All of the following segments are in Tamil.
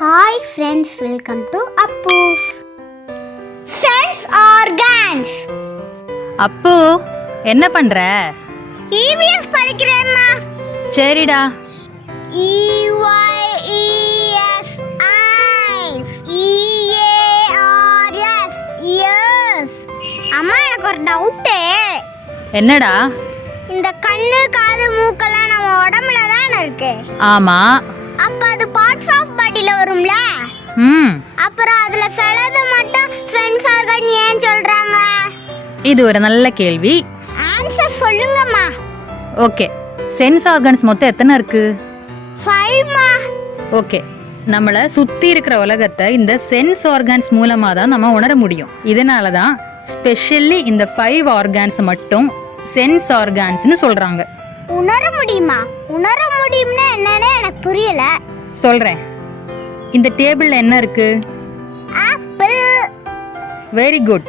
Hi friends, welcome to Appu's sense organs. Appu, என்ன பண்ற? இவிஎஸ் படிக்கிறேம்மா. சரிடா. EYES eyes, EARS ears. அம்மா, எனக்கு ஒரு டவுட். என்னடா? இந்த கண்ணு, காது, மூக்கெல்லாம் நம்ம உடம்புல தானே இருக்கு. ஆமா. அப்ப அது பார்ட்ஸ் ஆஃப் பாடியில வரும்ல. அப்புறம் அதுல சிலது மட்டும் சென்ஸ் ஆர்கன் ஏன் சொல்றாங்க? இது ஒரு நல்ல கேள்வி. ஆன்சர் சொல்லுங்கம்மா. ஓகே, சென்ஸ் ஆர்கன்ஸ் மொத்தம் எத்தனை இருக்கு? 5மா. ஓகே, நம்மள சுத்தி இருக்கிற உலகத்தை இந்த சென்ஸ் ஆர்கன்ஸ் மூலமா தான் நம்ம உணர முடியும். இதனால தான் ஸ்பெஷல்லி இந்த 5 ஆர்கன்ஸ் மட்டும் சென்ஸ் ஆர்கன்ஸ்னு சொல்றாங்க. உணர முடியுமா? உணர முடியும்னா என்னன்னு எனக்கு புரியல. சொல்றேன். இந்த டேபிள்ல என்ன இருக்கு? ஆப்பிள். Very good.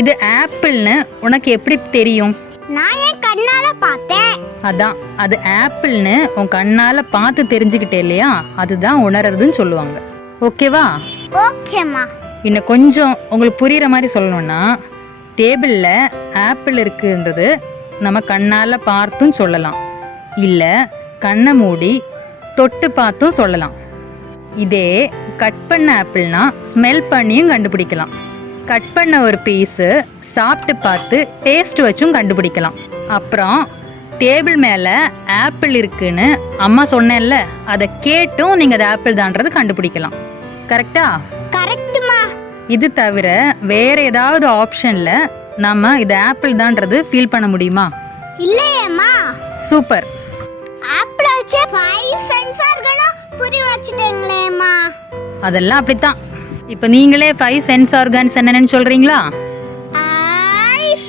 இது ஆப்பிள்னு உனக்கு எப்படி தெரியும்? நான் என் கண்ணால பார்த்தேன். அதான், அது ஆப்பிள்னு உன் கண்ணால பார்த்து தெரிஞ்சுக்கிட்டே இல்லையா? அதுதான் உணர்றதுன்னு சொல்லுவாங்க. ஓகேவா? ஓகேம்மா. இன்னும் கொஞ்சம் உங்களுக்கு புரியுற மாதிரி சொல்லணும்னா, டேபிள்ல ஆப்பிள் இருக்குன்றது நம்ம கண்ணால பார்த்தும் சொல்லலாம், இல்ல கண்ணை மூடி தொட்டு பார்த்தும் சொல்லலாம். இதே கட் பண்ண ஆப்பிள்னா ஸ்மெல் பண்ணியும் கண்டுபிடிக்கலாம். கட் பண்ண ஒரு பீஸு சாப்பிட்டு பார்த்து டேஸ்ட் வச்சும் கண்டுபிடிக்கலாம். அப்புறம் டேபிள் மேலே ஆப்பிள் இருக்குன்னு அம்மா சொன்னேன்ல, அதை கேட்டும் நீங்கள் அது ஆப்பிள் தான்றது கண்டுபிடிக்கலாம். கரெக்டா? கரெக்ட்மா. இது தவிர வேற ஏதாவது ஆப்ஷன்ல நம்ம இது ஆப்பிள் தான்றது ஃபீல் பண்ண முடியுமா? இல்லையேம்மா. சூப்பர். ஆப்பிள் வச்சு 5 சென்ஸ் ஆர்கனும் புரிய வச்சிட்டீங்களேம்மா. அதெல்லாம் அப்படித்தான். இப்போ நீங்களே 5 சென்ஸ் ஆர்கன்ஸ் என்னன்னு சொல்றீங்களா? Eyes,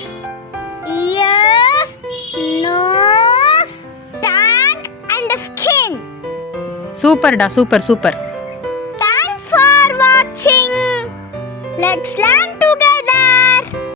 ears, nose, tongue and skin. சூப்பர்டா, super super. Thanks for watching. Let's learn